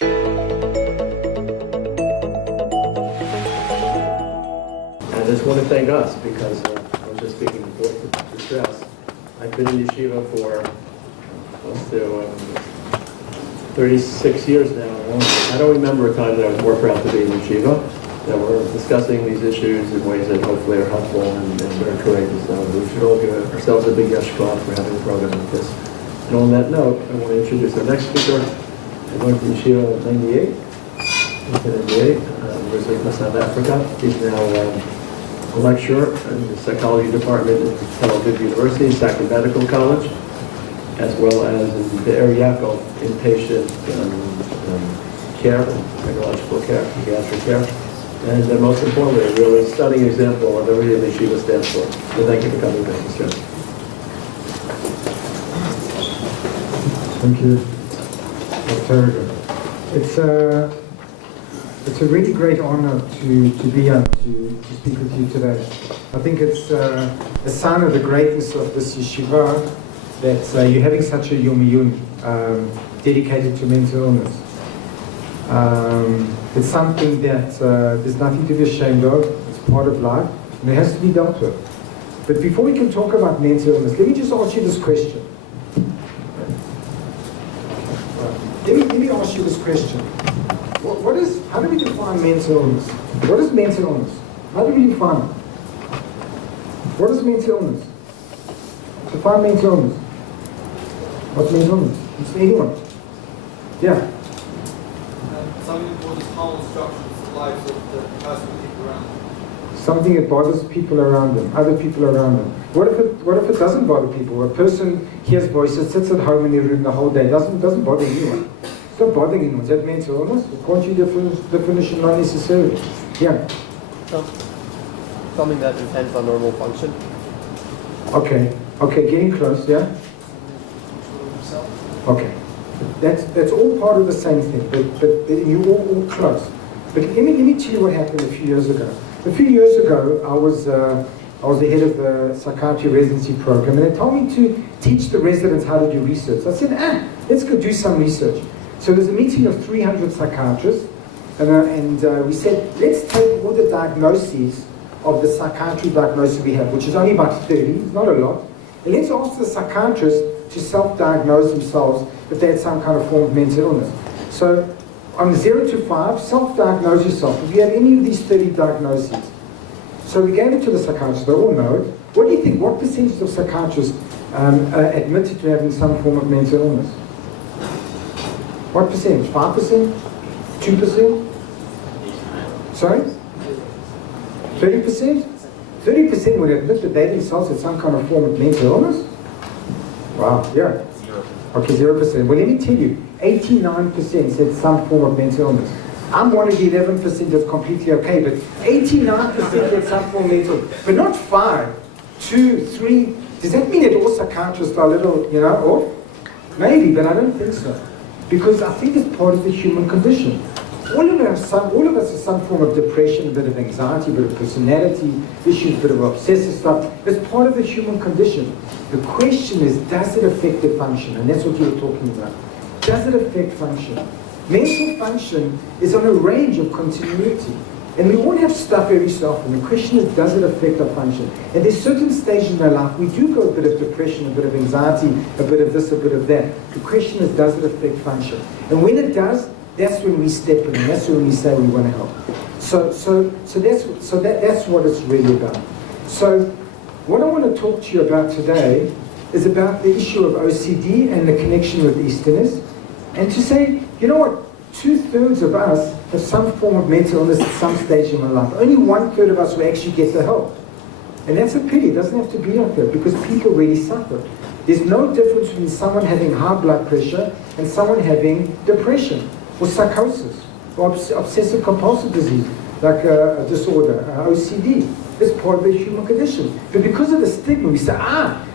I just want to thank us because I was just speaking to Strous. I've been in yeshiva for close to 36 years now. I don't remember a time that I was more proud to be in yeshiva, that we're discussing these issues in ways that hopefully are helpful and very courageous. So we should all give ourselves a big yeshua for having a program like this. And on that note, I want to introduce our next speaker. I went to yeshiva in 98. University of South Africa. He's now a lecturer in the psychology department at Tel Aviv University, Sacred Medical College, as well as in the Yaakov inpatient care, psychological care, pediatric care, and most importantly, a really stunning example of everything that Yeshiva stands for. So thank you for coming back, Mr. Thank you. That's very good. It's a really great honor to be here, to speak with you today. I think it's a sign of the greatness of this yeshiva that you're having such a Yom Iyun dedicated to mental illness. It's something that there's nothing to be ashamed of. It's part of life, and it has to be dealt with. But before we can talk about mental illness, let me just ask you this question. Let me ask you this question. How do we define mental illness? What is mental illness? How do we define it? What is mental illness? Define mental illness. What's mental illness? It's anyone. Yeah. Something that causes harm or destruction to the lives of the person and people around them. Something that bothers people around them, other people around them. What if it doesn't bother people? A person hears voices, sits at home in their room the whole day, doesn't bother anyone. It's not bothering anyone. Is that mental illness? According to your definition, not necessarily. Yeah. Something that impends on normal function. Okay, getting close, yeah? Okay. That's all part of the same thing, but you're all close. But let me tell you what happened a few years ago. A few years ago, I was the head of the psychiatry residency program, and they told me to teach the residents how to do research. I said, let's go do some research. So there's a meeting of 300 psychiatrists, and we said, let's take all the diagnoses of the psychiatry diagnosis we have, which is only about 30, it's not a lot, and let's ask the psychiatrists to self-diagnose themselves if they had some kind of form of mental illness. So on 0 to 5, self-diagnose yourself if you have any of these 30 diagnoses. So we gave it to the psychiatrists, they all know it. What do you think, what percentage of psychiatrists admitted to having some form of mental illness? What percentage? 5%? 2%? Sorry? 30%? 30% would admit that they themselves had some kind of form of mental illness? Wow, yeah. Okay, 0%. Well, let me tell you, 89% said some form of mental illness. I'm one of the 11% that's completely okay, but 89% had some form of mental illness. But not 5, 2, 3. Does that mean that all psychiatrists are a little, off? Maybe, but I don't think so. Because I think it's part of the human condition. All of us have some form of depression, a bit of anxiety, a bit of personality issues, a bit of obsessive stuff. It's part of the human condition. The question is, does it affect the function? And that's what you were talking about. Does it affect function? Mental function is on a range of continuity. And we all have stuff every so often. The question is, does it affect our function? And there's certain stages in our life, we do go a bit of depression, a bit of anxiety, a bit of this, a bit of that. The question is, does it affect function? And when it does, that's when we step in, and that's when we say we want to help. So that's what it's really about. So what I want to talk to you about today is about the issue of OCD and the connection with Easterners, and to say, you know what, 2/3 of us have some form of mental illness at some stage in our life. Only 1/3 of us will actually get the help. And that's a pity. It doesn't have to be like that, because people really suffer. There's no difference between someone having high blood pressure and someone having depression or psychosis or obsessive compulsive disease, like a disorder, OCD. It's part of the human condition. But because of the stigma, we say,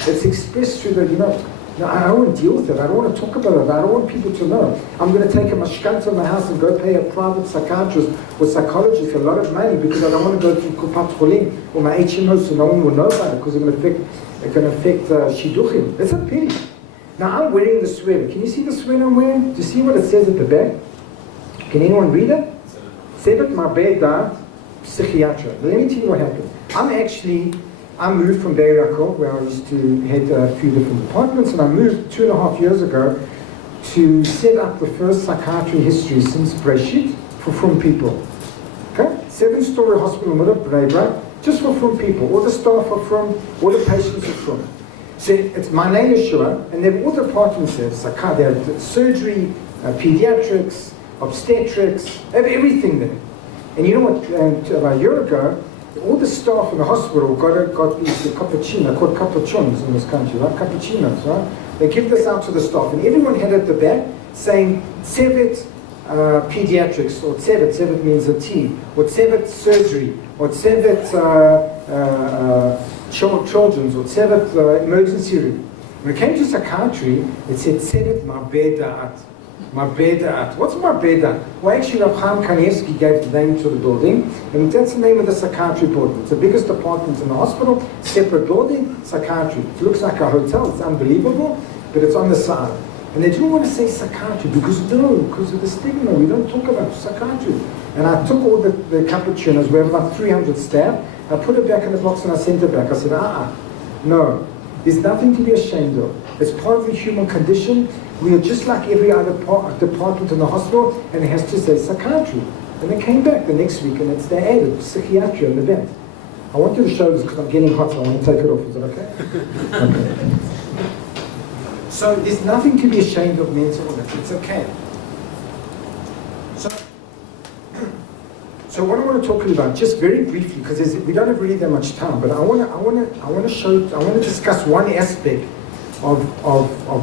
it's expressed through the, no, I don't want to deal with it. I don't want to talk about it. I don't want people to know. I'm going to take a mashkanta in my house and go pay a private psychiatrist or psychologist a lot of money because I don't want to go to Kupat Cholim or my HMO so no one will know about it because it's going to affect shidduchim. It's a pity. Now I'm wearing the sweater. Can you see the sweater I'm wearing? Do you see what it says at the back? Can anyone read it? Sevet Marbeh Psychiatra. Let me tell you what happened. I moved from Be'er Yaakov, where I used to head a few different departments, and I moved 2.5 years ago to set up the first psychiatry history since Breshit for Frum people. Okay? 7-story hospital in the middle of Bnei Brak, just for Frum people. All the staff are from, all the patients are from. So it's my name is Yeshua, and they have all departments there. They have surgery, pediatrics, obstetrics, they have everything there. And you know what, about a year ago, all the staff in the hospital got these cappuccinos, called cappuccinos in this country, right? Cappuccinos, right? They give this out to the staff, and everyone had at the back saying, Tsevet pediatrics, or Tsevet means a T, or Tsevet surgery, or Tsevet children's, or Tsevet emergency room. When it came to psychiatry, it said Tsevet Marbeh Da'at. Marbeh Da'at. What's Marbeh Da'at? Well, actually, Rav Chaim Kanievsky gave the name to the building, and that's the name of the psychiatry building. It's the biggest department in the hospital, separate building, psychiatry. It looks like a hotel, it's unbelievable, but it's on the side. And they didn't want to say psychiatry because of the stigma, we don't talk about psychiatry. And I took all the cappuccinos, we have about 300 staff, I put it back in the box and I sent it back. I said, no, there's nothing to be ashamed of. It's part of the human condition. We are just like every other department in the hospital, and it has to say psychiatry. And they came back the next week, and they added psychiatry on the back. I want you to show this because I'm getting hot, so I want to take it off. Is it okay? Okay. So there's nothing to be ashamed of mental illness. It's okay. So what I want to talk to you about, just very briefly, because we don't have really that much time, but I want to discuss one aspect of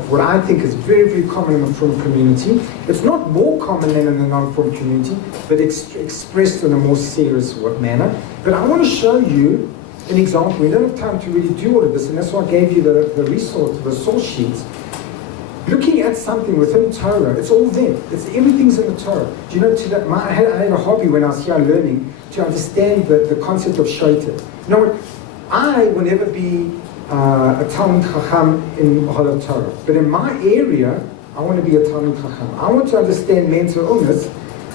what I think is very, very common in the Frum community. It's not more common than in the non-Frum community, but expressed in a more serious manner. But I want to show you an example. We don't have time to really do all of this, and that's why I gave you the source sheets. Looking at something within Torah, it's all there. Everything's in the Torah. Do you know, I had a hobby when I was here learning to understand the concept of shoter. You know what? I will never be a Talmud Chacham in Avodat Torah. But in my area, I want to be a Talmud Chacham. I want to understand mental illness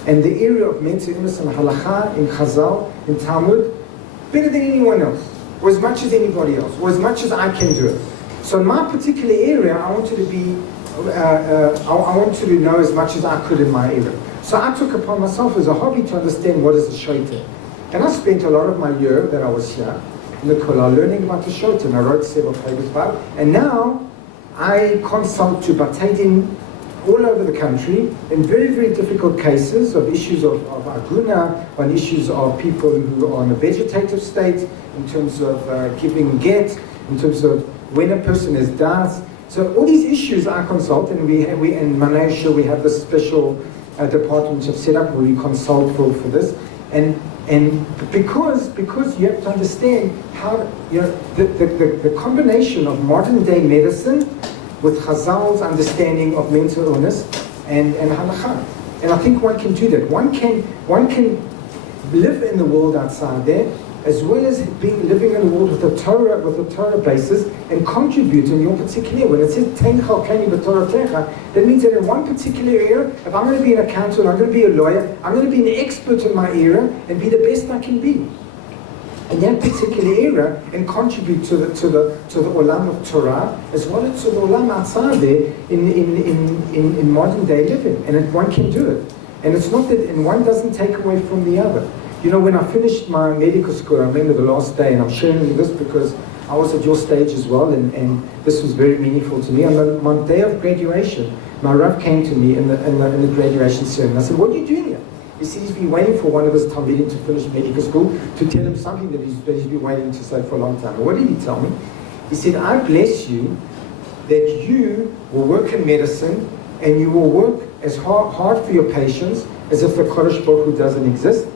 and the area of mental illness in Halacha, in Chazal, in Talmud, better than anyone else, or as much as anybody else, or as much as I can do it. So in my particular area, I wanted to know as much as I could in my area. So I took upon myself as a hobby to understand what is a shoter. And I spent a lot of my year that I was here in the Kollel learning about the shoter, and I wrote several papers about it. And now I consult to Batei Din all over the country in very, very difficult cases of issues of aguna, on issues of people who are in a vegetative state, in terms of giving get, in terms of when a person has died. So all these issues I consult, and we in Malaysia we have this special department which I've set up where we consult for this, and because you have to understand how the combination of modern day medicine with Chazal's understanding of mental illness and halakha, and I think one can do that. One can live in the world outside there, as well as living in the world with a Torah basis, and contribute in your particular area. When it says Ten Chalkeni B'Torah Techa, that means that in one particular area, if I'm going to be an accountant, I'm going to be a lawyer, I'm going to be an expert in my area and be the best I can be in that particular area, and contribute to the olam of Torah as well as to the olam outside there in modern day living, and one can do it. And it's not that, and one doesn't take away from the other. You know, when I finished my medical school, I remember the last day, and I'm sharing this because I was at your stage as well, and this was very meaningful to me. On my day of graduation, my Rav came to me in the graduation ceremony. I said, "What are you doing here?" He said he's been waiting for one of his Talmidim to finish medical school to tell him something that he's been waiting to say for a long time. And what did he tell me? He said, "I bless you that you will work in medicine and you will work as hard for your patients as if the Kodesh Baruch Hu doesn't exist,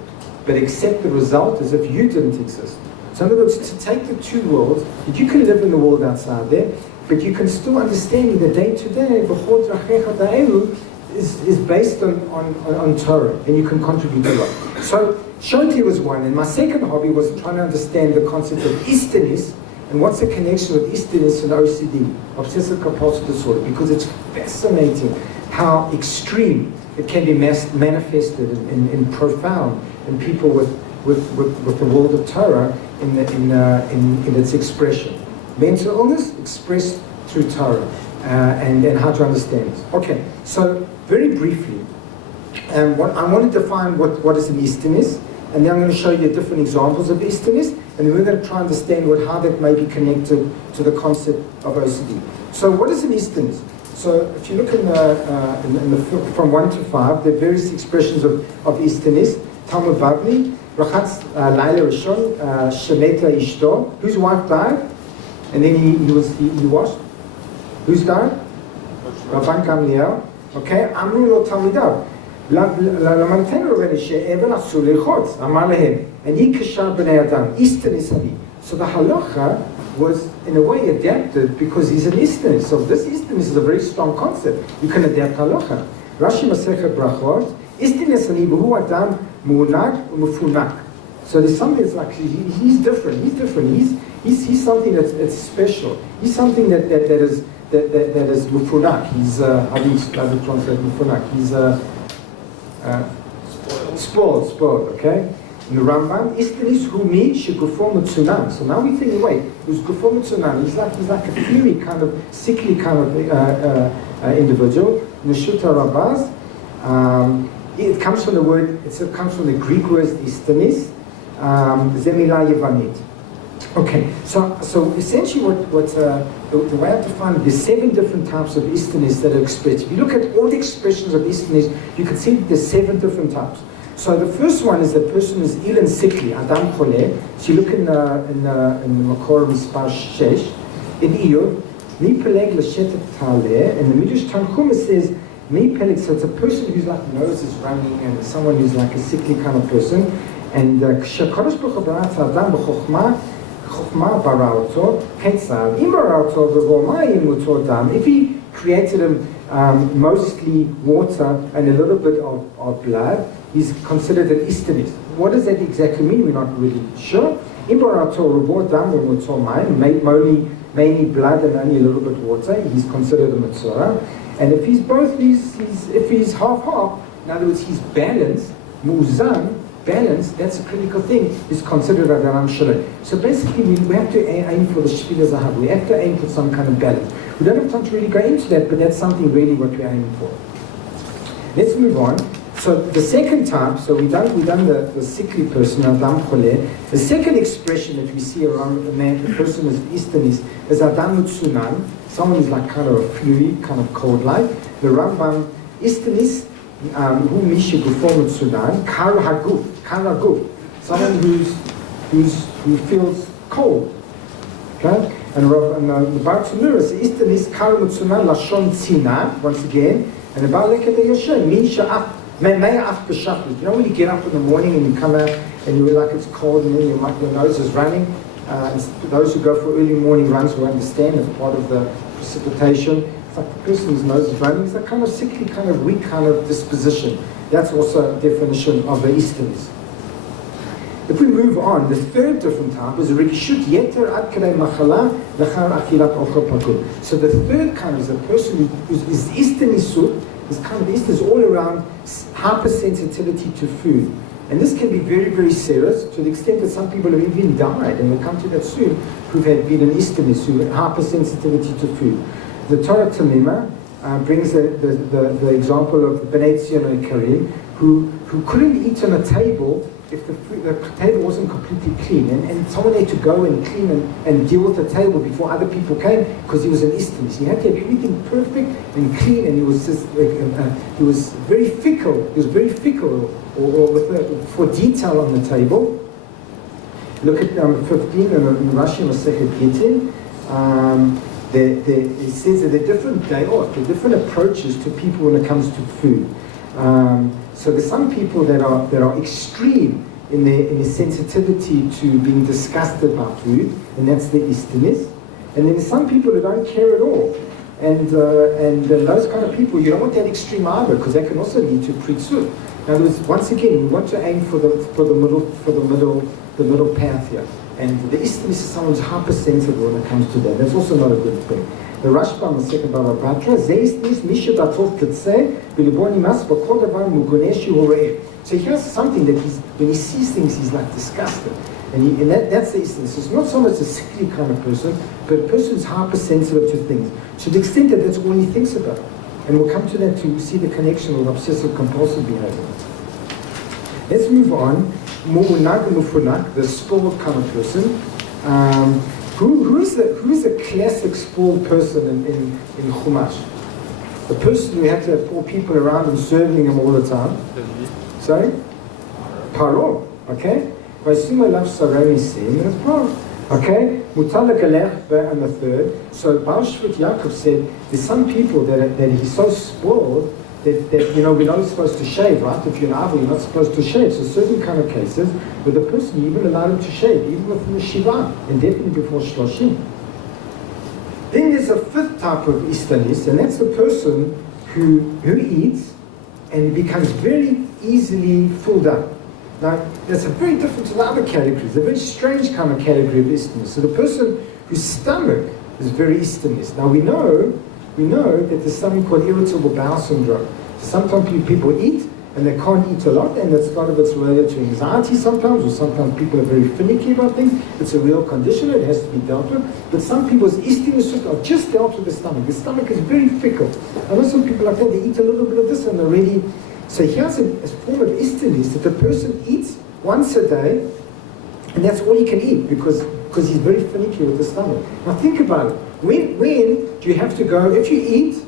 but accept the result as if you didn't exist." So in other words, to take the two worlds, that you can live in the world outside there, but you can still understand that day to day, is based on Torah, and you can contribute a lot. So Shoti was one, and my second hobby was trying to understand the concept of istanis, and what's the connection with istanis and OCD, obsessive compulsive disorder, because it's fascinating. how extreme it can be manifested in profound in people with the world of Torah in its expression. Mental illness expressed through Torah and how to understand it. Okay, so very briefly, what I want to define what is an istiness, and then I'm going to show you different examples of istiness, and then we're going to try and understand how that may be connected to the concept of OCD. So what is an istiness? So if you look from 1 to 5, there are various expressions of istiness. Talmud Bavli, Rachatz Laila Rishon, Shameta Ishto, whose wife died, and then he washed. Who's died? Rabban Gamliel. Okay, Amru lo Talmidav. למנתן רבני שאבן אסור לרחוץ, אמר להם, אני קשר בני אדם, istiness אני. So the halacha was in a way adapted because he's an istiness. So this istiness is a very strong concept. You can adapt halacha. Rashi Masechet Brachot, istiness ani b'hu adam mu'unag u'mefunak. So there's something that's like, he's different. He's something that's special. He's something that is mufunak. He's, how do you translate mufunak? He's spoiled, okay? In the Rambam, istiness hu mi shegufo mitzunan. So now we think, wait, who's gufo mitzunan? He's like a fiery kind of, sickly kind of individual. Neshuta Rabaz, it comes from the word, it comes from the Greek word istiness, zemila yevanit. Okay, so essentially the way I define it, there's 7 different types of istiness that are expressed. If you look at all the expressions of istiness, you can see that there's 7 different types. So the first one is the person is ill and sickly, Adam Choleh. So you look in the Makor Mispar Shesh, in Iyun, Mi Peleg L'Shetet Taleh, and the Midrash Tanchum says, Mi Peleg, so it's a person who's like nose is running, and someone who's like a sickly kind of person. And Shakadosh Baruch Hu Barat Adam B'Chokhmah, Chokhmah bara oto, Ketzad, Im bara oto v'vomayim uto dam. If he created him mostly water and a little bit of blood, he's considered an istiness. What does that exactly mean? We're not really sure. Im bara oto rebo dam uto mayim, mainly blood and only a little bit water, he's considered a mitzvah. And if he's both, if he's half-half, in other words, he's balanced, muzan, balance, that's a critical thing, is considered a Garam Shalom. So basically, we have to aim for the Shvila Zahav. We have to aim for some kind of balance. We don't have time to really go into that, but that's something really what we're aiming for. Let's move on. So the second type, so we've done the sickly person, Adam Choleh. The second expression that we see around the person is istiness, is Adam Mutsunan, someone who's like kind of a fury, kind of cold-like. The Rambam, istiness, who Misha Gufo Sudan, Kar Haguf, someone who feels cold. Okay? And the Bar Tzumira says, Istinnis Kar Mutsunan Lashon Tzina, once again, and the Bar Leket Yoshem, Misha Af, Me'ah Af B'Shachrit. You know when you get up in the morning and you come out and you feel like it's cold and then your nose is running? Those who go for early morning runs will understand it's part of the precipitation. It's like the person whose nose is running. It's a kind of sickly, kind of weak kind of disposition. That's also a definition of the istiness. If we move on, the third different type is Rikshut Yeter Ad Kadei Machala Lachar Achilat Ochel Pakul. So the third kind is a person who is istinnisut, is kind of istiness all around hypersensitivity to food. And this can be very, very serious to the extent that some people have even died, and we'll come to that soon, who've been an istinnis, who have hypersensitivity to food. The Torah Tamima brings the example of Bnei Tzion and Karim, who couldn't eat on a table if the table wasn't completely clean. And someone had to go and clean and deal with the table before other people came, because he was an istinnis. He had to have everything perfect and clean, and he was just he was very fickle. He was very fickle for detail on the table. Look at 15 in Rashi Masechet Gittin. It says that there are different there are different approaches to people when it comes to food. So there's some people that are extreme in their sensitivity to being disgusted by food, and that's the istinnis. And then there's some people who don't care at all. And those kind of people, you don't want that extreme either, because that can also lead to pritzut. In other words, once again, we want to aim for the middle path here. And the istinnis is someone who's hypersensitive when it comes to that. That's also not a good thing. the Rashba, the second Baba Batra, Zeistis, Mishabatov Kitse, Bilibonimas, Bakodavan, Muguneshi Hore. So he has something that when he sees things, he's like disgusted. And that's the instance. It's not so much a sickly kind of person, but a person who's hypersensitive to things. To the extent that that's all he thinks about. And we'll come to that to see the connection with obsessive compulsive behavior. Let's move on. Mu'unag Mufunak, the spoiled kind of person. Who is a classic spoiled person in Chumash? The person who had to have poor people around and serving him all the time. Sorry? Paro. Okay? Vaisima loves Sarari Sim, and it's Paro. Okay? Mutalak Alech and the third. So Baal Shvut Yaakov said there's some people that he's so spoiled that we're not supposed to shave, right? If you're an Avo, you're not supposed to shave. So certain kind of cases where the person, you even allowed him to shave, even within the Shiva, and definitely before Shloshim. Then there's a fifth type of Istanis, and that's the person who eats and becomes very easily filled up. Now, that's a very different to the other categories, a very strange kind of category of Istanis. So the person whose stomach is very Istanis. Now we know that there's something called irritable bowel syndrome. So sometimes people eat and they can't eat a lot, and that's part of it's related to anxiety sometimes, or sometimes people are very finicky about things. It's a real condition, it has to be dealt with. But some people's istiness are just dealt with the stomach. The stomach is very fickle. I know some people like that, they eat a little bit of this and they're ready. So here's a form of istiness that the person eats once a day, and that's all he can eat because he's very finicky with the stomach. Now think about it. When do you have to go, if you eat,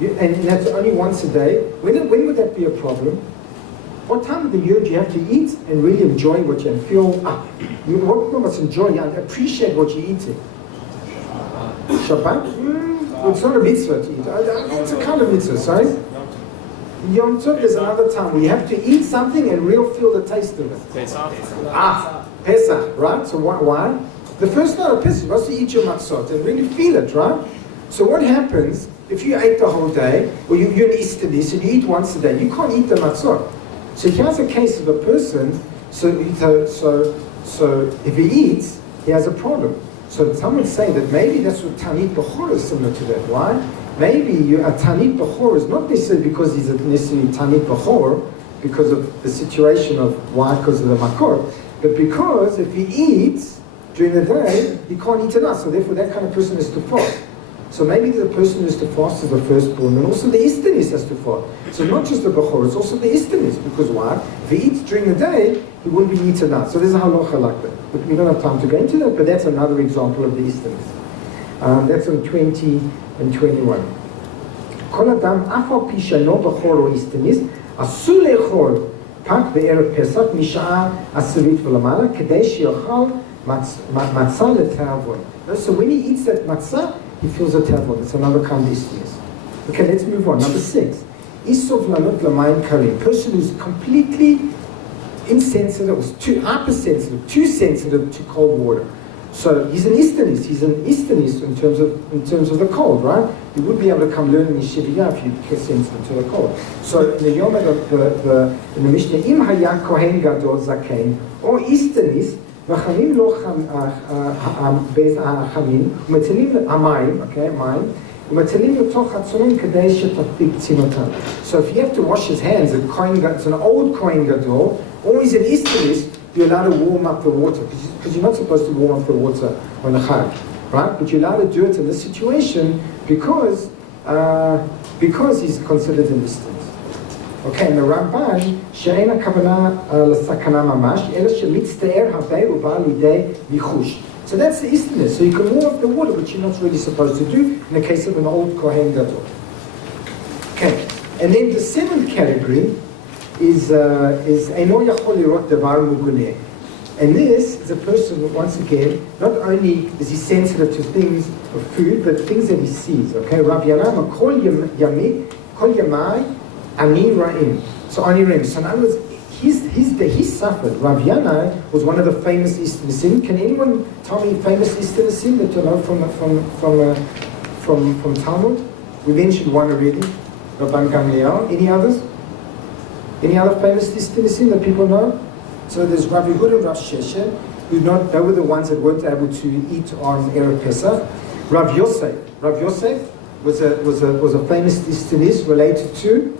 and that's only once a day, when would that be a problem? What time of the year do you have to eat and really enjoy what you feel, what must enjoy, and appreciate what you're eating? Shabbat? It's not a mitzvah to eat. It's a kind of mitzvah, sorry? Yom Tov is another time where you have to eat something and really feel the taste of it. Pesach, right? So why? The first night of Pesach, you must eat your matzot and really feel it, right? So what happens if you ate the whole day, or you're an Istanis and you eat once a day, you can't eat the matzot. So here's a case of a person, so if he eats, he has a problem. So some would say that maybe that's what Tanit Bechor is similar to that. Why? Maybe a Tanit Bechor is not necessarily because he's a necessarily Tanit Bechor, because of the situation of why, because of the Makor, but because if he eats during the day, he can't eat enough. So therefore that kind of person is to fast. So maybe the person who is to fast is the firstborn, and also the Istanis has to fast. So not just the Bechor, it's also the Istanis, because why? If he eats during the day, he wouldn't be eaten enough. So there's a halacha like that. But we don't have time to go into that, but that's another example of the Istanis. That's on 20 and 21. Kol adam afal pi she'eno bechor o istanis asur le'echol pak be'erev Pesach mish'a asavit v'lamala kedei she'yochal matzah le'te'avon. So when he eats that matzah, he feels a te'avon. It's another kind of istanis. Okay, let's move on. Number 6. Isov lanut l'mayim karim. Person who's completely insensitive, or too hypersensitive, too sensitive to cold water. So he's an Istanis. He's an Istanis in terms of the cold, right? You would be able to come learn in Yeshiva if you're sensitive to the cold. So in the Yom in the Mishnah, Im Haya Kohen Gadol Zakein or Istanis v'chamim lo beis ha'chamin u'metzilim hamayim, okay, mayim u'metzilim l'toch hatzonim kadei shetafik tzinotam. So if you have to wash his hands, it's an old Kohen Gadol, or he's an Istanis, you're allowed to warm up the water, because you're not supposed to warm up the water on the Chag, right? But you're allowed to do it in this situation because he's considered an Istanis. Okay, and the Ramban, she'ena kavana l'sakana mamash, ela she'mitzte'er habei u'ba lidei vichush. So that's the Istanis. So you can warm up the water, which you're not really supposed to do in the case of an old Kohen Gadol. Okay, and then the 7th category is Eino Yachol Lirot Davar Muguneh. And this is a person who, once again, not only is he sensitive to things of food, but things that he sees. Okay, Rav Yanam Kol Yamai Ani Ra'im. So Ani Ra'im. So in other words, he suffered. Rav Yanai was one of the famous Istanis. Can anyone tell me famous Istanis that you know from Talmud? We mentioned one already, Rabban Gamliel. Any others? Any other famous Istanis that people know? So there's Rav Yehuda and Rav Sheshet, they were the ones that weren't able to eat on Erev Pesach. Rav Yosef. Rav Yosef was a famous Istanis related to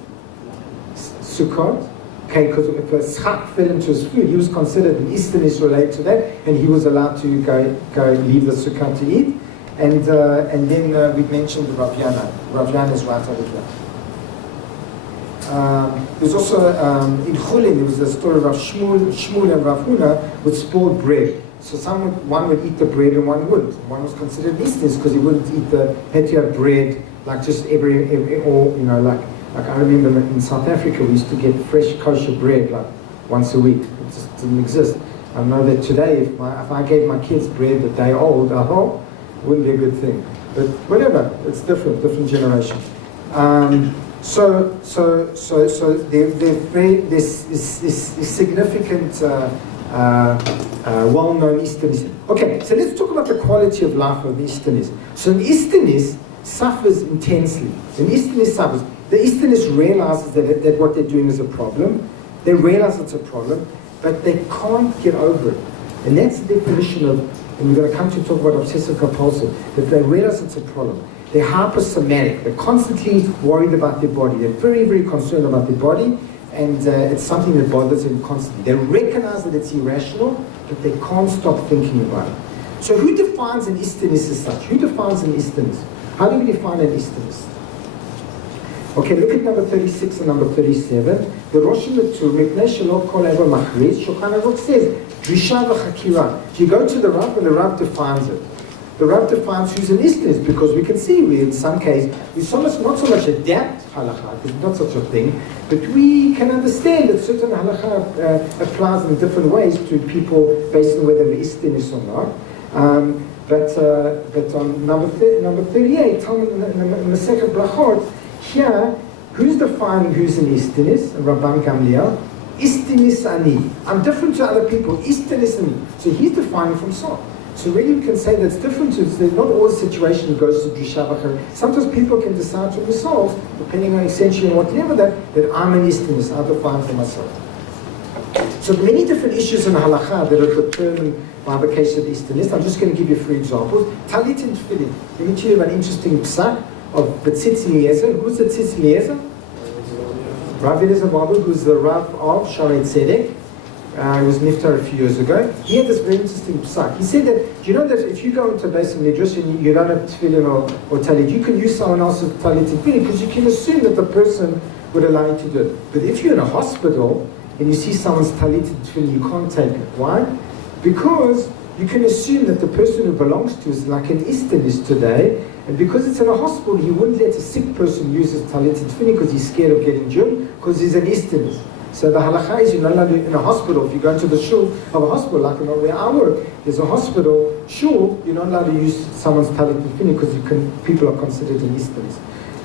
Sukkot. Okay, because if a schach fell into his food, he was considered an Istanis related to that, and he was allowed to go leave the Sukkot to eat. And then we mentioned Rav Yana. Rav Yana is right over here. There's also in Chulin, there was a story of Rav Shmuel and Rav Huna would spoil bread. So one would eat the bread and one wouldn't. One was considered Istanis because he wouldn't had to have bread like just every or like I remember in South Africa we used to get fresh kosher bread like once a week. It just didn't exist. I know that today if I gave my kids bread the day old, wouldn't be a good thing. But whatever, it's different generation. So there's significant well-known Istanis. Okay, so let's talk about the quality of life of the Istanis. So an Istanis suffers intensely. An Istanis suffers. The Istanis realizes that what they're doing is a problem. They realize it's a problem, but they can't get over it. And that's the definition of, and we're going to come to talk about obsessive compulsive, that they realize it's a problem. They're hypersomatic. They're constantly worried about their body. They're very, very concerned about their body, and it's something that bothers them constantly. They recognize that it's irrational, but they can't stop thinking about it. So who defines an Istanis as such? Who defines an Istanis? How do we define an Istanis? Okay, look at number 36 and number 37. The Rosh Hashanah, Mipnei Shelo Kol Eva Machriz, Shulchan Aruch says, Drisha v'chakira. You go to the Rav and the Rav defines it. The Rav defines who's an Istanis because we can see in some cases we not so much adapt halakha, there's not such a thing, but we can understand that certain halakha applies in different ways to people based on whether they're Istanis or not. But on number 38, Talmud Masechet Brachot, here, who's defining who's an Istanis? Rabban Gamliel. Istanis ani. I'm different to other people. Istanis ani. So he's defining from Sot. So really we can say that's different. It's not always a situation that goes to Drisha. Sometimes people can decide for themselves, depending on essentially on what level that I'm an Istanis. I define for myself. So many different issues in halakha that are determined by the case of Istanis. I'm just going to give you 3 examples. Talit and Tefillin. Let me tell you an interesting psak of Betzitz Eliezer. Who's the Tzitz Eliezer? Rav Eliezer Babu, who's the Rav of Shaarei Tzedek. He was niftar a few years ago. He had this very interesting psak. He said that, do you know that if you go into a base of midrash and you don't have tefillin or talit, you can use someone else's talit and tefillin because you can assume that the person would allow you to do it. But if you're in a hospital and you see someone's talit and tefillin, you can't take it. Why? Because you can assume that the person who belongs to is like an Istanis today, and because it's in a hospital, he wouldn't let a sick person use his talit and tefillin because he's scared of getting germ, because he's an Istanis. So the halakha is you're not allowed to, in a hospital, if you go into the shul of a hospital, like where I work, there's a hospital, shul, you're not allowed to use someone's talit and tefillin because people are considered an Istanis.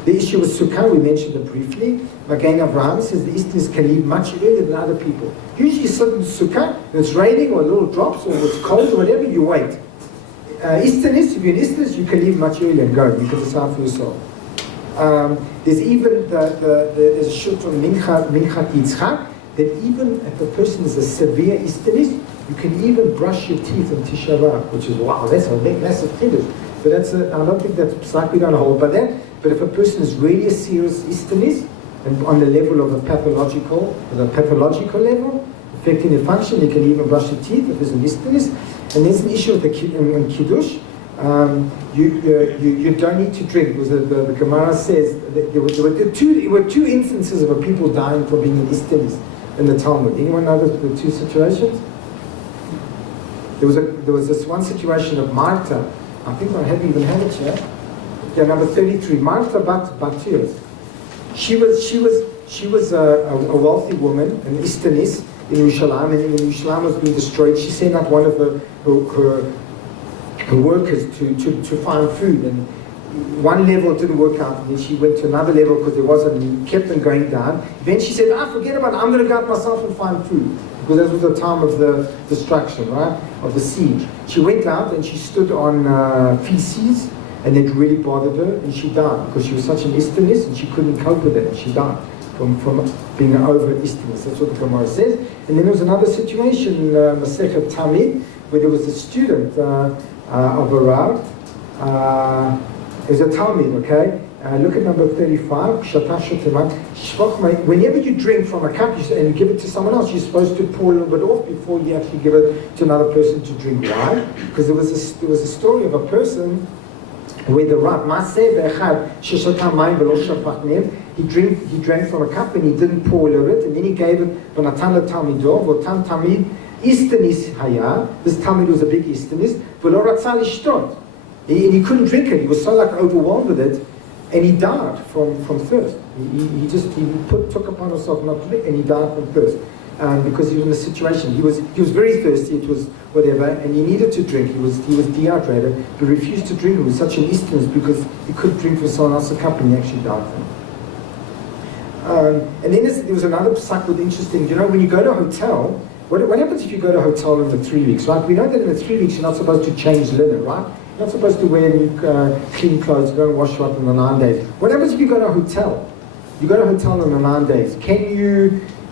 The issue with Sukkah, we mentioned it briefly. Magen Avraham says the Istanis can leave much earlier than other people. Usually you sit in Sukkah, and it's raining or little drops or it's cold or whatever, you wait. Istanis, if you're an Istanis, you can leave much earlier and go. You can decide for yourself. There's even there's a shut on Minchat Yitzchak that even if a person is a severe Istanis, you can even brush your teeth on Tisha B'Av, which is wow, that's a big massive chiddush. But I don't think that's psak, we don't hold by that. But if a person is really a serious Istanis, and on the level of a pathological level, affecting the function, you can even brush your teeth if there's an Istanis. And there's an issue with the Kiddush. You don't need to drink. Because the Gemara says that there were two instances of a people dying for being an Istanis in the Talmud. Anyone know the 2 situations? There was this one situation of Martha. I think I haven't even had it here. Yeah, number 33. Martha Batir. She was a wealthy woman, an Istanis in Yerushalayim, and when Yerushalayim was being destroyed, she sent out one of her workers to find food, and one level didn't work out, and then she went to another level because there wasn't, and kept on going down. Then she said, forget about it, I'm going to go out myself and find food, because that was the time of the destruction, right, of the siege. She went out and she stood on feces, and it really bothered her, and she died, because she was such an Istanis, and she couldn't cope with it, and she died from being an over Istanis. That's what the Gemara says. And then there was another situation in Masechet Tamid, where there was a student of a Rav, is a Talmud, okay? Look at number 35. Whenever you drink from a cup and you give it to someone else, you're supposed to pour a little bit off before you actually give it to another person to drink. Why? Because there was a story of a person where the Rav, he drank from a cup and he didn't pour a little bit, and then he gave it, this Talmud was a big Istanis, and he couldn't drink it, he was so overwhelmed with it, and he died from thirst. He took upon himself not to drink, and he died from thirst. Because he was in a situation, he was very thirsty, it was whatever, and he needed to drink. He was dehydrated, but refused to drink. It was such an Easterness because he couldn't drink from someone else's cup, and he actually died from it. And then there was another psak with interesting. You know, when you go to a hotel, what happens if you go to a hotel in the 3 weeks, right? We know that in the 3 weeks you're not supposed to change linen, right? You're not supposed to wear new clean clothes, go and wash you up in the 9 days. What happens if you go to a hotel? You go to a hotel in the 9 days.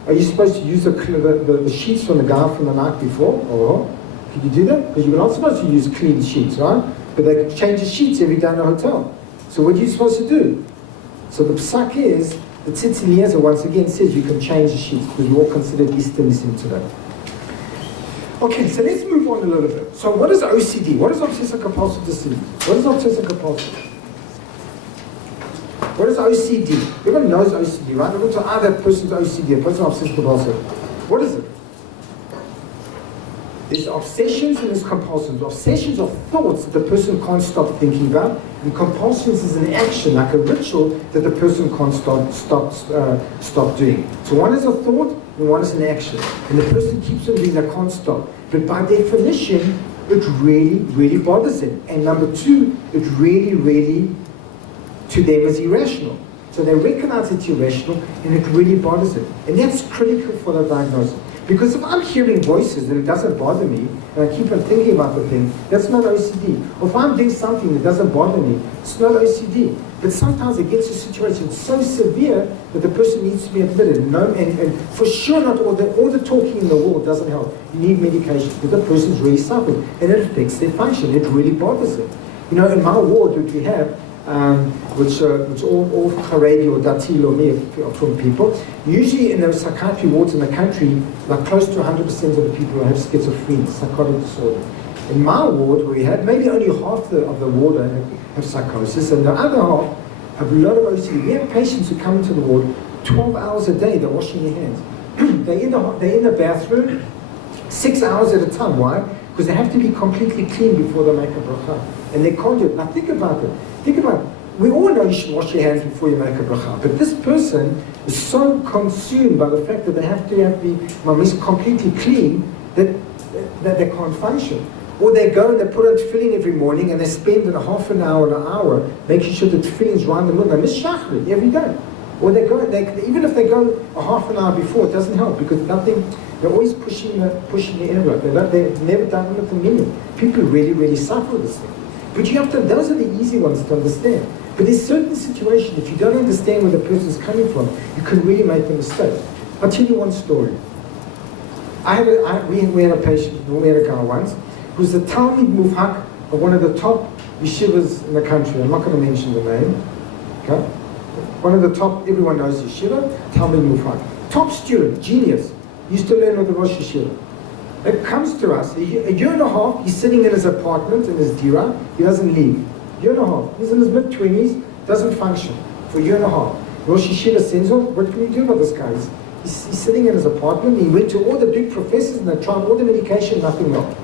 Are you supposed to use the sheets from the guy from the night before? Or can you do that? Because you're not supposed to use clean sheets, right? But they change the sheets every day in the hotel. So what are you supposed to do? So the psak is, the Tzitz Eliezer once again says you can change the sheets because you're all considered Easternism today. Okay, so let's move on a little bit. So what is OCD? What is obsessive compulsive disorder? What is obsessive compulsive? What is OCD? Everyone knows OCD, right? Everyone says, that person's OCD, a person obsessive compulsive. What is it? There's obsessions and there's compulsions. Obsessions are thoughts that the person can't stop thinking about, and compulsions is an action, like a ritual, that the person can't stop doing. So one is a thought and one is an action. And the person keeps on doing that, can't stop. But by definition, it really, really bothers them. And number two, it really, really, to them is irrational. So they recognize it's irrational and it really bothers them. And that's critical for the diagnosis. Because if I'm hearing voices and it doesn't bother me, and I keep on thinking about the thing, that's not OCD. Or if I'm doing something that doesn't bother me, it's not OCD. But sometimes it gets to a situation so severe that the person needs to be admitted. No, and for sure not all the talking in the world doesn't help. You need medication because the person's really suffering and it affects their function. It really bothers them. You know, in my ward, which we have, which all Haredi or Dati or me from people. Usually in those psychiatry wards in the country, like close to 100% of the people have schizophrenia, psychotic disorder. In my ward, where we had maybe only half of the ward have psychosis, and the other half have a lot of OCD. We have patients who come into the ward 12 hours a day, they're washing their hands. they're in the bathroom 6 hours at a time. Why? Because they have to be completely clean before they make a bracha. And they can't do it. Now think about it. We all know you should wash your hands before you make a bracha, but this person is so consumed by the fact that they have to be completely clean that they can't function. Or they go and they put on tefillin every morning and they spend a half an hour making sure the tefillin's right in the middle. They miss shachrit every day. Or even if they go a half an hour before, it doesn't help because they're always pushing the envelope. They've never done it with a minute. People really, really suffer with this thing. But those are the easy ones to understand. But there's certain situations, if you don't understand where the person's coming from, you can really make a mistake. I'll tell you one story. We had a patient, we had a guy once, who's the Talmud Muvhak of one of the top yeshivas in the country. I'm not going to mention the name. Okay? One of the top, everyone knows yeshiva, Talmud Muvhak. Top student, genius. Used to learn with the Rosh Yeshiva. It comes to us, a year and a half, he's sitting in his apartment, in his dira, he doesn't leave. Year and a half, he's in his mid-20s, doesn't function for a year and a half. Rosh Yeshiva sends him, what can we do about this guy? He's sitting in his apartment, he went to all the big professors and they tried all the medication, nothing helped.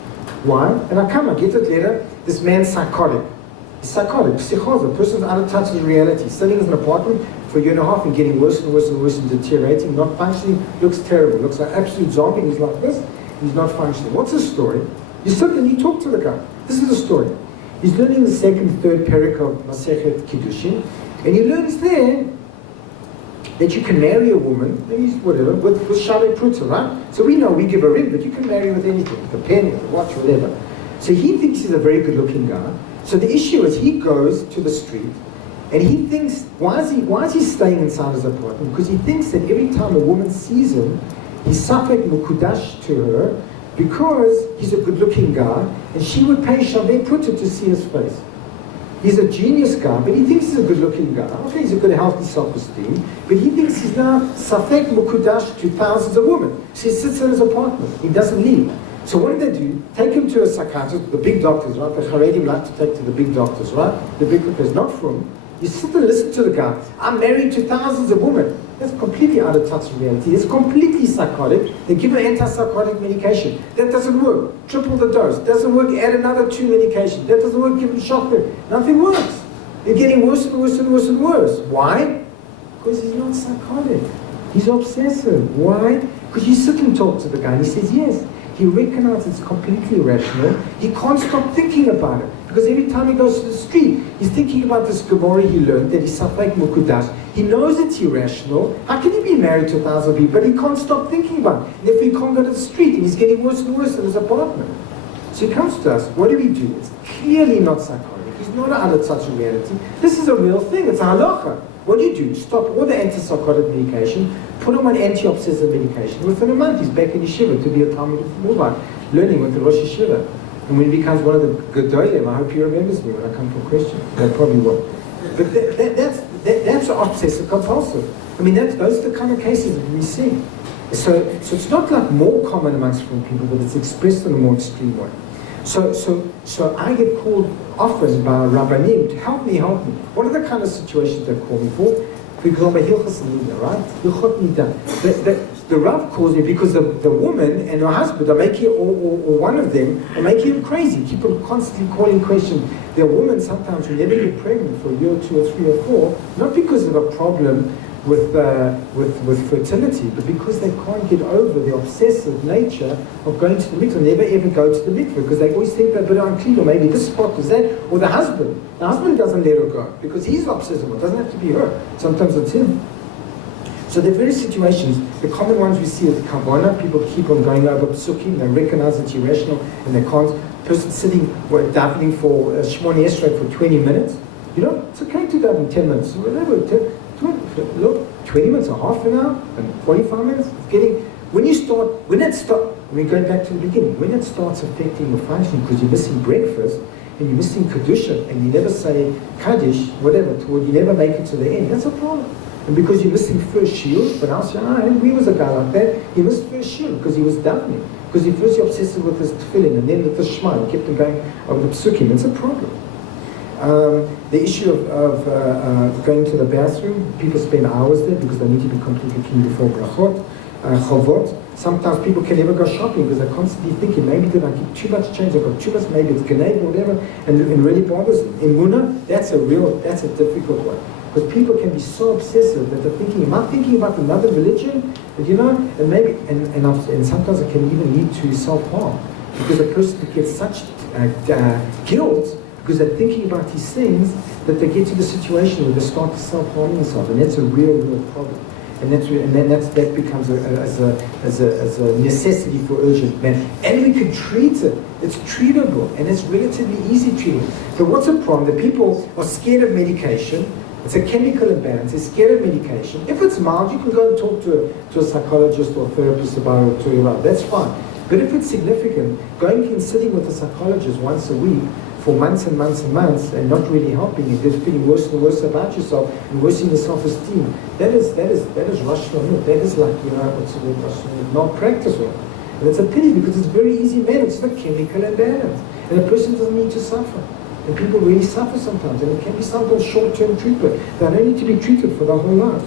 Why? And I get it later, this man's psychotic. He's psychotic, psychosis, the person's out of touch with reality, sitting in an apartment for a year and a half and getting worse and worse and worse and deteriorating, not functioning, looks terrible, looks like an absolute zombie, he's like this. He's not functioning. What's the story? You sit and you talk to the guy. This is the story. He's learning the second, third parak of Masechet Kiddushin, and he learns there that you can marry a woman, maybe whatever, with Shalei Pruta, right? So we know we give a ring, but you can marry with anything, with a pen, with a watch, whatever. So he thinks he's a very good-looking guy. So the issue is he goes to the street, and he thinks, why is he staying inside his apartment? Because he thinks that every time a woman sees him, he's safek mukudash to her because he's a good-looking guy, and she would pay Shaveh Pruta to see his face. He's a genius guy, but he thinks he's a good-looking guy. Okay, he's a good, healthy self-esteem, but he thinks he's now safek mukudash to thousands of women. So he sits in his apartment. He doesn't leave. So what do? Take him to a psychiatrist, the big doctors, right? The Haredim like to take to the big doctors, right? The big doctors, not from. You sit and listen to the guy. I'm married to thousands of women. That's completely out of touch with reality. It's completely psychotic. They give him antipsychotic medication. That doesn't work. Triple the dose. Doesn't work. Add another 2 medications. That doesn't work. Give him shock therapy. Nothing works. They're getting worse and worse and worse and worse. Why? Because he's not psychotic. He's obsessive. Why? Because you sit and talk to the guy and he says yes. He recognizes it's completely irrational. He can't stop thinking about it. Because every time he goes to the street, he's thinking about this Gemara he learned that he's Safek Mukudash. He knows it's irrational. How can he be married to 1,000 people? But he can't stop thinking about it. And if he can't go to the street, and he's getting worse and worse in his apartment. So he comes to us. What do we do? It's clearly not psychotic. He's not out of touch with reality. This is a real thing. It's a halacha. What do? Stop all the antipsychotic medication, put him on anti-obsessive medication. Within a month, he's back in yeshiva to be a Talmud Mubarak, learning with the Rosh Yeshiva. And when he becomes one of the Gedolim, I hope he remembers me when I come for questions. That probably won't. But that's obsessive compulsive. I mean, those are the kind of cases that we see. So it's not like more common amongst from people, but it's expressed in a more extreme way. So I get called often by Rabbanim to help me. What are the kind of situations they call me for? For example, Hilchos Nida, right? Hilchot Nida. The Rav calls me because the woman and her husband are making, or one of them, are making him crazy. Keep on constantly calling questions. There are women sometimes who never get pregnant for a year, 2 or 3 or 4, not because of a problem with fertility, but because they can't get over the obsessive nature of going to the mikveh, never ever go to the mikveh, because they always think they're a bit unclean, or maybe this spot is that, or the husband doesn't let her go, because he's obsessive. It doesn't have to be her. Sometimes it's him. So there are various situations. The common ones we see is Kavanah. People keep on going over psukim. They recognize it's irrational and they can't. Person sitting davening for Shmoni Esrei for 20 minutes. You know, it's okay to daven 10 minutes. Whatever. Look, 20 minutes or half an hour and 45 minutes. It's getting, when we're going back to the beginning, when it starts affecting your function because you're missing breakfast and you're missing Kedusha and you never say Kaddish, whatever, you never make it to the end, that's a problem. And because you're missing first shield, but I'll say, we was a guy like that, he missed first shield because he was davening. Because he first obsessed with his tefillin and then with the shema, he kept on going over the psukim. It's a problem. The issue of going to the bathroom, people spend hours there because they need to be completely clean before brachot, chavot. Sometimes people can never go shopping because they're constantly thinking, maybe did I get too much change, I got too much, maybe it's grenade or whatever, and it really bothers them. In Muna, that's a difficult one. Because people can be so obsessive that they're thinking, am I thinking about another religion? And, you know, and maybe, and sometimes it can even lead to self-harm. Because a person gets such guilt because they're thinking about these things that they get to the situation where they start to self-harm themselves. And that's a real problem. And that becomes as a necessity for urgent man. And we can treat it. It's treatable. And it's relatively easy treatable. But what's the problem? The people are scared of medication. It's a chemical imbalance. They're scared of medication. If it's mild, you can go and talk to a psychologist or a therapist about it or talk about it. That's fine. But if it's significant, going and sitting with a psychologist once a week for months and months and months and not really helping you, just feeling worse and worse about yourself and worse in your self-esteem, that is rational. That is like, you know, what's the word, rational, not practical. And it's a pity because it's very easy managed. It's a chemical imbalance. And a person doesn't need to suffer. And people really suffer sometimes, and it can be sometimes short-term treatment. They don't need to be treated for their whole life.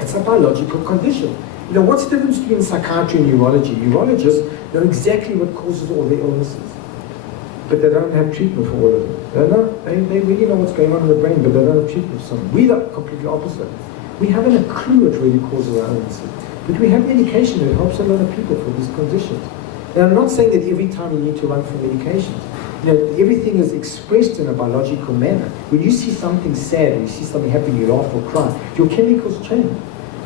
It's a biological condition. You know, what's the difference between psychiatry and neurology? Neurologists know exactly what causes all the illnesses, but they don't have treatment for all of them. They really know what's going on in the brain, but they don't have treatment for some. We are completely opposite. We haven't a clue what really causes our illnesses, but we have medication that helps a lot of people for these conditions. And I'm not saying that every time you need to run for medications. You know, everything is expressed in a biological manner. When you see something sad, or you see something happen, you laugh or cry, your chemicals change.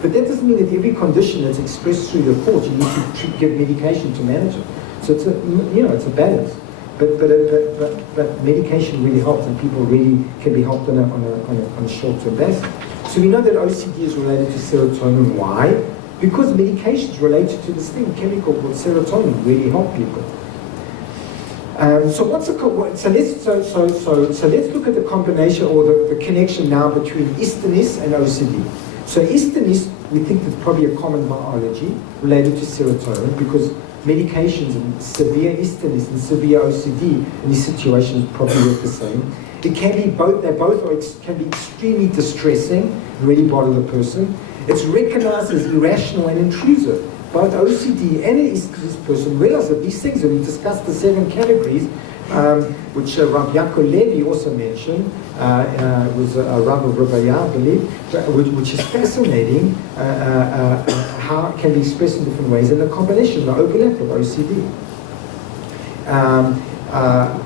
But that doesn't mean that every condition that's expressed through your thoughts, you need to give medication to manage it. So it's a balance. But medication really helps, and people really can be helped on a short-term basis. So we know that OCD is related to serotonin. Why? Because medication is related to this thing, chemical called serotonin, really help people. So let's look at the combination or the connection now between isthmus and OCD. So isthmus, we think is probably a common biology related to serotonin because medications and severe isthmus and severe OCD in these situations probably work the same. It can be both. Can be extremely distressing, really bother the person. It's recognized as irrational and intrusive. Both OCD and an isthmus person realize that these things, and we discussed the 7 categories, which Rav Yaakov Levi also mentioned, was a Rav of Rabbi, I believe, which is fascinating, how it can be expressed in different ways, and the combination, the overlap of OCD.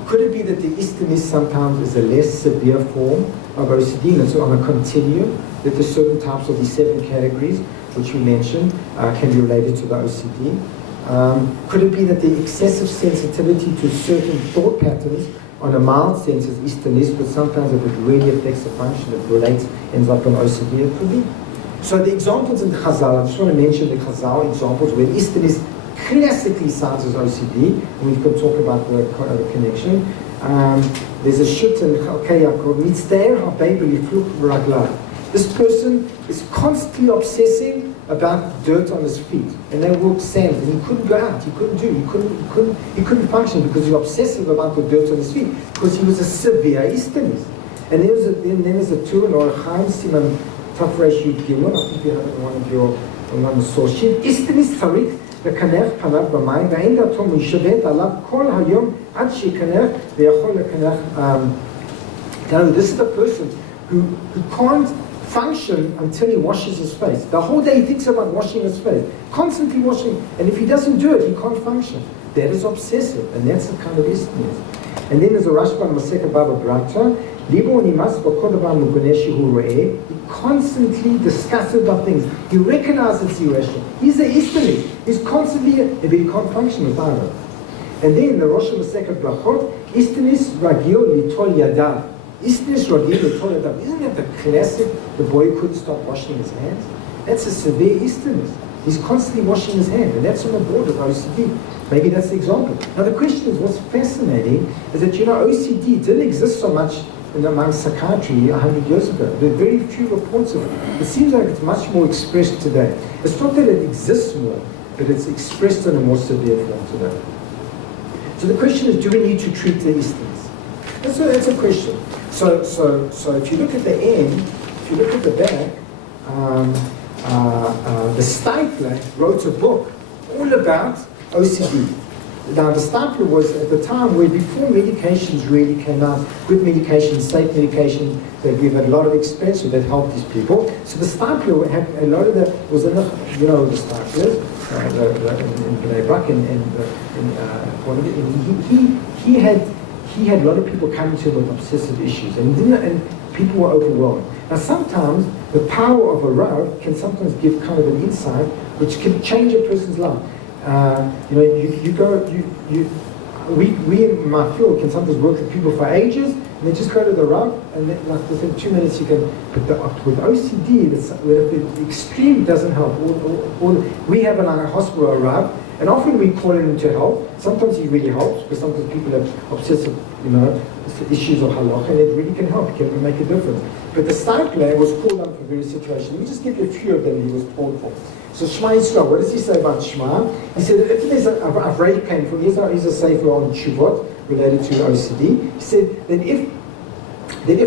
Could it be that the isthmus sometimes is a less severe form of OCD, and so on a continuum, that there's certain types of these 7 categories, which we mentioned, can be related to the OCD? Could it be that the excessive sensitivity to certain thought patterns on a mild sense is isthmus, but sometimes if it really affects the function, it ends up on OCD? It could be. So the examples in the Chazal, I just want to mention the Chazal examples where isthmus classically sounds as OCD, and we can talk about the connection. There's a shut in Chokaya called Mitzdaer HaBeibel Yifluch V'Raglav. This person is constantly obsessing about dirt on his feet, and they walk sand, and he couldn't go out, he couldn't function because he was obsessive about the dirt on his feet, because he was a severe isthmus. And then there's a tool or a Chaim Siman Tafresh Yud Gimel, I think you have it in one of your source sheet. Isthmus Tzarik וכנך פניו במים, ואין דעתו משבת עליו כל היום עד שיקנך ויכול לקנך. This is the person who can't function until he washes his face. The whole day he thinks about washing his face, constantly washing, and if he doesn't do it, he can't function. That is obsessive, and that's the kind of isthmus. And then there's a Rashba Masechet Baba Brata, Libo nimas v'kol davar muguneh shehu ro'eh. He constantly discusses about things. He recognizes it's irrational. He's an isthmus. He's constantly, but he can't function without it. And then the Rosh Masechet Brachot, isthmus ragil litol yadav. Isthmus ragil litol yadav. Isn't that the classic? The boy couldn't stop washing his hands. That's a severe isthmus. He's constantly washing his hands, and that's on the border of OCD. Maybe that's the example. Now the question is, what's fascinating is that, OCD didn't exist so much among psychiatry 100 years ago. There are very few reports of it. It seems like it's much more expressed today. It's not that it exists more, but it's expressed in a more severe form today. So the question is, do we need to treat the isthmus? That's a question. So if you look at the end, if you look at the back, the Stipler wrote a book all about OCD. Now, the Stipler was at the time where before medications really came out, good medications, safe medications, that we've had a lot of experience that helped these people. So the Stipler had a lot of the, was in the, the Stiplers, in Bnei Brak, and he had a lot of people coming to him with obsessive issues, and people were overwhelmed. Now, sometimes the power of a Rav can sometimes give kind of an insight which can change a person's life. We in my field can sometimes work with people for ages, and they just go to the Rav, and then, like within 2 minutes you can. But with OCD, where the extreme doesn't help. We have in our hospital a Rav, and often we call him to help. Sometimes he really helps, because sometimes people have obsessive, issues of halakha, and it really can help. It can make a difference. But the Stipler was called on for various situations. Let me just give you a few of them he was called for. So Shema Yisrael, what does he say about Shema? He said that if there's a Avrei came from, he's a sefer on Shuvot related to OCD. He said that if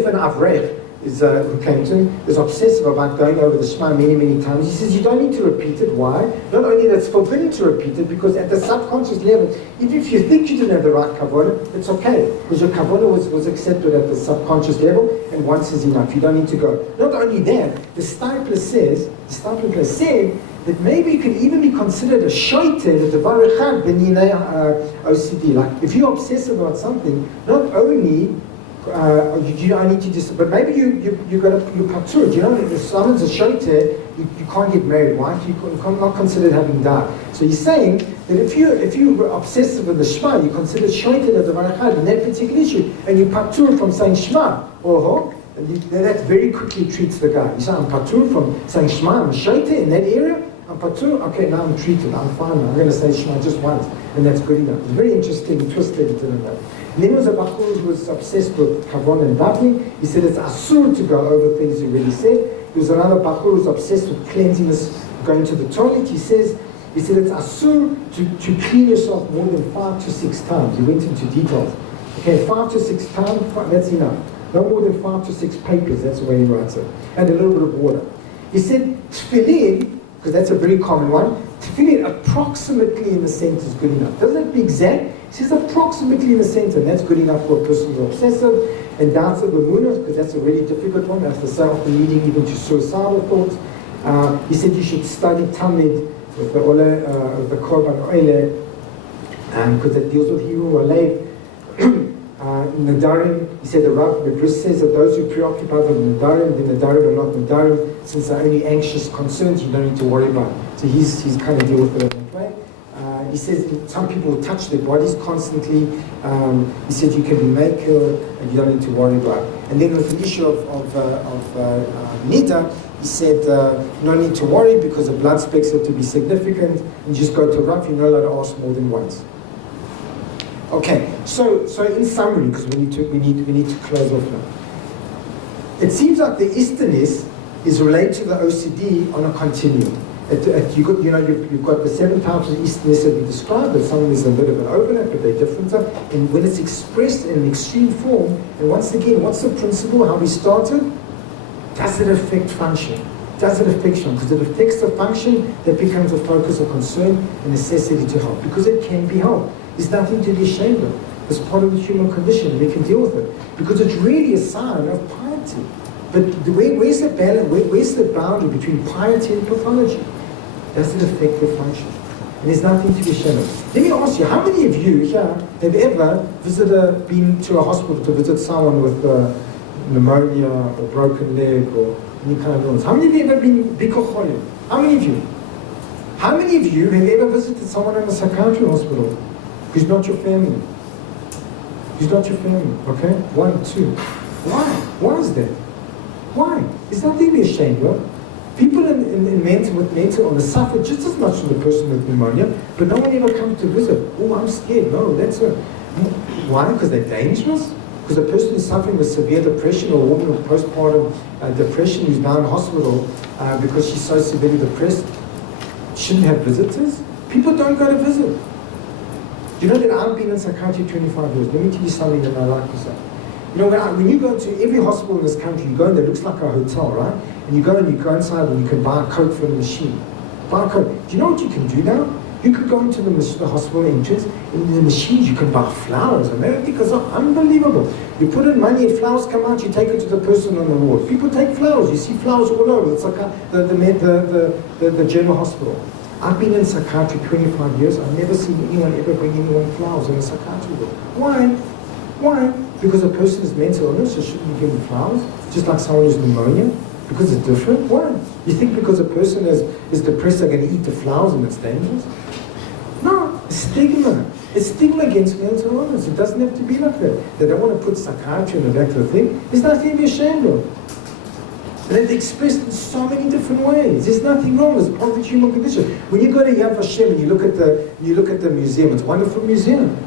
an Avrei who came to him is obsessive about going over the Shema many, many times, he says you don't need to repeat it. Why? Not only that it's forbidden to repeat it, because at the subconscious level, even if you think you didn't have the right kavanah, it's okay, because your kavanah was accepted at the subconscious level, and once is enough. You don't need to go. Not only that, the Stipler said that maybe you can even be considered a shoite, the Devar Echad, b'ninei OCD. Like, if you're obsessive about something, not only you don't need to just, but maybe you're patur. If someone's a shoite, you can't get married. Why? You not considered having died. So he's saying that if you're obsessive with the Shema, you consider shoite the Devar Echad in that particular issue, and you patur from saying Shema, that very quickly treats the guy. You say, I'm patur from saying Shema, I'm shoite in that area, I'm patur, okay, now I'm treated, I'm fine, I'm going to say Shema just once, and that's good enough. It's a very interesting twist that he didn't know. And then there was a Bakur who was obsessed with Kavon and Daphne. He said it's asur to go over things he already said. There was another Bakur who was obsessed with cleanliness, going to the toilet. He said it's asur to clean yourself more than 5 to 6 times. He went into details. Okay, 5 to 6 times, that's enough. No more than 5 to 6 papers, that's the way he writes it. And a little bit of water. He said, tefillin, because that's a very common one, tefillin approximately in the center is good enough. Doesn't have to be exact, he says approximately in the center, and that's good enough for a person who's obsessive. And doubts of the moon, because that's a really difficult one, that's the say often leading even to suicidal thoughts. He said you should study Tamid with the Korban Oile, because it deals with Hebrew Olev. Nadarim, he said the Rav Bebris says that those who preoccupy with Nadarim, the Nadarim are not Nadarim, since they're only anxious concerns, you don't need to worry about it. So he's kind of deal with it that way. He says some people touch their bodies constantly. He said you can be maker and you don't need to worry about it. And then with the issue of Nida, he said no need to worry because the blood specks have to be significant, and just go to Rav, you're not allowed to ask more than once. Okay, so in summary, because we need to close off now. It seems like the Easterness is related to the OCD on a continuum. You've got the 7 types of Easterness that we described, but some of them is a bit of an overlap, but they're different. And when it's expressed in an extreme form, and once again, what's the principle, how we started? Does it affect function? Does it affect function? Because it affects the function, that becomes a focus of concern and necessity to help, because it can be helped. There's nothing to be ashamed of. It's part of the human condition. We can deal with it because it's really a sign of piety. But where's the balance? Where's the boundary between piety and pathology? Does it affect the function? And there's nothing to be ashamed of. Let me ask you: how many of you here have ever been to a hospital to visit someone with pneumonia or broken leg or any kind of illness? How many of you have ever been bikocholim? How many of you? How many of you have ever visited someone in a psychiatry hospital? Who's not your family? Who's not your family? Okay? 1, 2. Why? Why is that? Why? There's nothing to be ashamed of. People with mental illness suffer just as much as the person with pneumonia, but no one ever comes to visit. Oh, I'm scared. No, that's a... Why? Because they're dangerous? Because a person who's suffering with severe depression, or a woman with postpartum depression who's now in hospital because she's so severely depressed, shouldn't have visitors? People don't go to visit. Do you know that I've been in psychiatry 25 years? Let me tell you something that I like to say. You know, when you go to every hospital in this country, you go in there, it looks like a hotel, right? And you go inside and you can buy a coat from the machine. Buy a coat. Do you know what you can do now? You could go into the hospital entrance, and in the machines you can buy flowers, and everything is unbelievable. You put in money and flowers come out, you take it to the person on the ward. People take flowers, you see flowers all over. It's like the general hospital. I've been in psychiatry 25 years. I've never seen anyone ever bring anyone flowers in a psychiatry ward. Why? Why? Because a person is mental illness, so shouldn't be given flowers? Just like someone who's pneumonia? Because it's different? Why? You think because a person is depressed, they're going to eat the flowers and it's dangerous? No, it's stigma. It's stigma against mental illness. It doesn't have to be like that. They don't want to put psychiatry in the back of the thing. There's nothing to be ashamed of. And it's expressed in so many different ways. There's nothing wrong. It's part of the human condition. When you go to Yad Vashem and you look at the museum, it's a wonderful museum.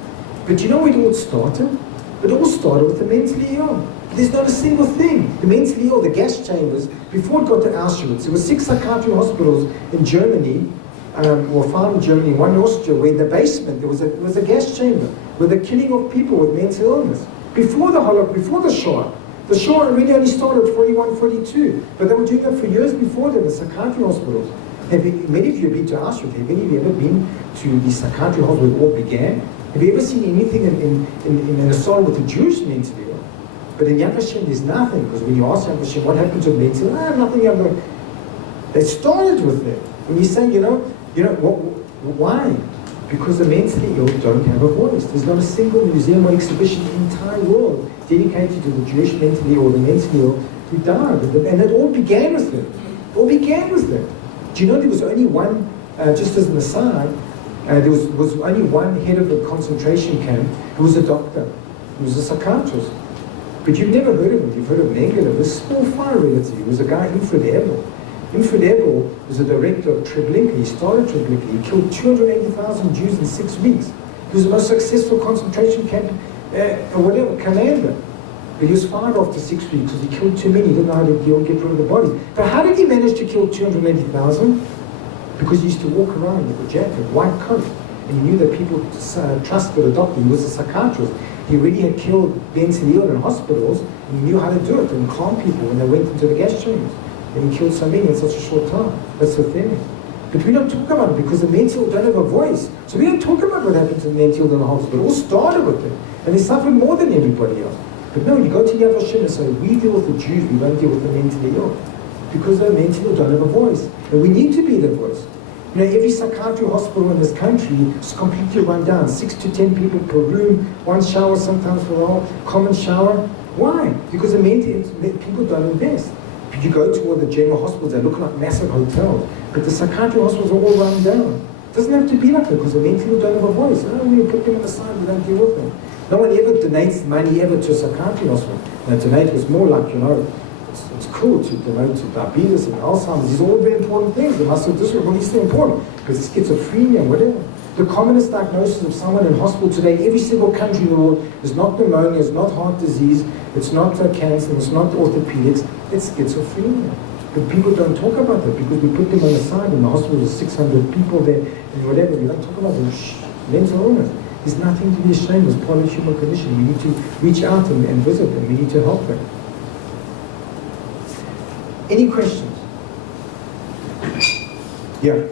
But you know where it all started? It all started with the mentally ill. There's not a single thing. The mentally ill, the gas chambers, before it got to Auschwitz, there were 6 psychiatry hospitals in Germany, or 5 in Germany, 1 in Austria, where in the basement there was a gas chamber, where the killing of people with mental illness. Before the Holocaust, before the Shoah. The Shoah really only started at 41, 42, but they were doing that for years before that, the psychiatry hospitals. Many of you have been to Auschwitz. Have any of you ever been to the psychiatry hospital where it all began? Have you ever seen anything in an asylum with a Jewish mentally ill? But in Yad Vashem, there's nothing, because when you ask Yad Vashem, what happened to mental ill? Nothing. They started with that. When you say, why? Because the mentally ill don't have a voice. There's not a single museum or exhibition in the entire world dedicated to the Jewish mentally ill or the mentally ill who died. And it all began with them. It all began with them. Do you know there was only one, just as an aside, there was only one head of a concentration camp who was a doctor. He was a psychiatrist. But you've never heard of him. You've heard of Mengele. It was a small fire relative. He was a guy, Infred Ebel. Infidel was a director of Treblinka. He started Treblinka. He killed 280,000 Jews in 6 weeks. He was the most successful concentration camp, commander. But he was fired after 6 weeks because he killed too many. He didn't know how to get rid of the bodies. But how did he manage to kill 280,000? Because he used to walk around with a jacket, white coat. And he knew that people trusted a doctor. He was a psychiatrist. He already had killed mentally ill in hospitals, and he knew how to do it and calm people when they went into the gas chambers. And he killed so many in such a short time. That's the thing. But we don't talk about it because the mentally ill don't have a voice. So we don't talk about what happened to the mentally ill in the hospital. It all started with them. And they suffered more than everybody else. But no, you go to Yad Vashem and say, we deal with the Jews, we don't deal with the mentally ill. Because the mentally ill don't have a voice. And we need to be the voice. You know, every psychiatry hospital in this country is completely run down. 6 to 10 people per room, one shower sometimes for the whole common shower. Why? Because people don't invest. You go to all the general hospitals, they look like massive hotels. But the psychiatry hospitals are all run down. It doesn't have to be like that because the mentally don't have a voice. Oh, we put them on the side, we don't deal with them. No one ever donates money ever to a psychiatry hospital. And donate was more like, it's cool to donate to diabetes and Alzheimer's. These are all very important things. The muscular dystrophy, all these things are important. Because schizophrenia, whatever. The commonest diagnosis of someone in hospital today, every single country in the world, is not pneumonia, it's not heart disease, it's not cancer, it's not orthopedics, it's schizophrenia. But people don't talk about that because we put them on the side. In the hospital, there's 600 people there, and whatever. We don't talk about them. Mental illness. There's nothing to be ashamed of. It's part of the human condition. We need to reach out and visit them. We need to help them. Any questions? Yeah.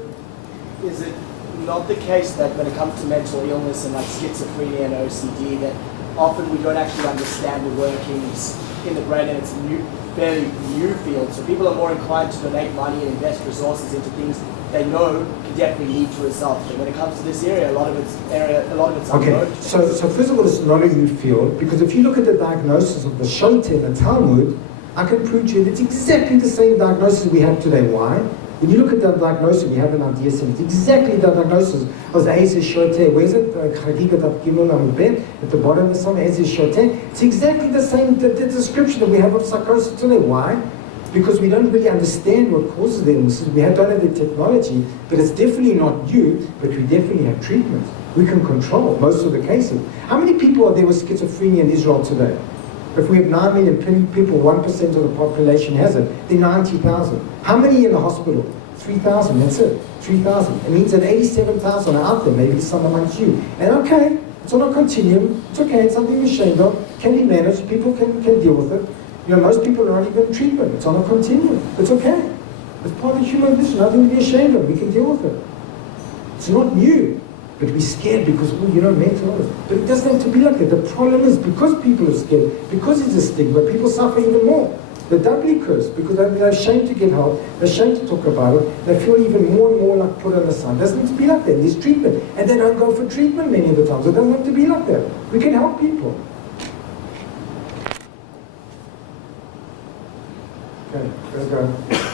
Is it not the case that when it comes to mental illness and like schizophrenia and OCD, that often we don't actually understand the workings in the brain, and it's fairly new field, so people are more inclined to donate money and invest resources into things they know can definitely lead to results. But when it comes to this area, a lot of it's okay. unknown. So first of all, it's not a new field, because if you look at the diagnosis of the Shote and the Talmud, I can prove to you that it's exactly the same diagnosis we have today. Why? When you look at the diagnosis we have in our DSM, it's exactly the diagnosis of the Ezes Shote. Where's it? At the bottom of some Ezes Shote. It's exactly the same the description that we have of psychosis today. Why? Because we don't really understand what causes the illnesses. We don't have the technology, but it's definitely not new, but we definitely have treatments. We can control most of the cases. How many people are there with schizophrenia in Israel today? If we have 9 million people, 1% of the population has it, then 90,000. How many in the hospital? 3,000, that's it, 3,000. It means that 87,000 are out there, maybe some amongst you. And okay, it's on a continuum, it's okay, it's something we're ashamed of, can be managed, people can deal with it. Most people are not even in treatment, it's on a continuum, it's okay. It's part of the human condition, nothing to be ashamed of, we can deal with it. It's not new. But we're scared because, mental illness. But it doesn't have to be like that. The problem is because people are scared, because it's a stigma, people suffer even more. They're doubly cursed because they're ashamed to get help, they're ashamed to talk about it, they feel even more and more like put on the side. It doesn't have to be like that. There's treatment. And they don't go for treatment many of the times. It doesn't have to be like that. We can help people. Okay, let's go.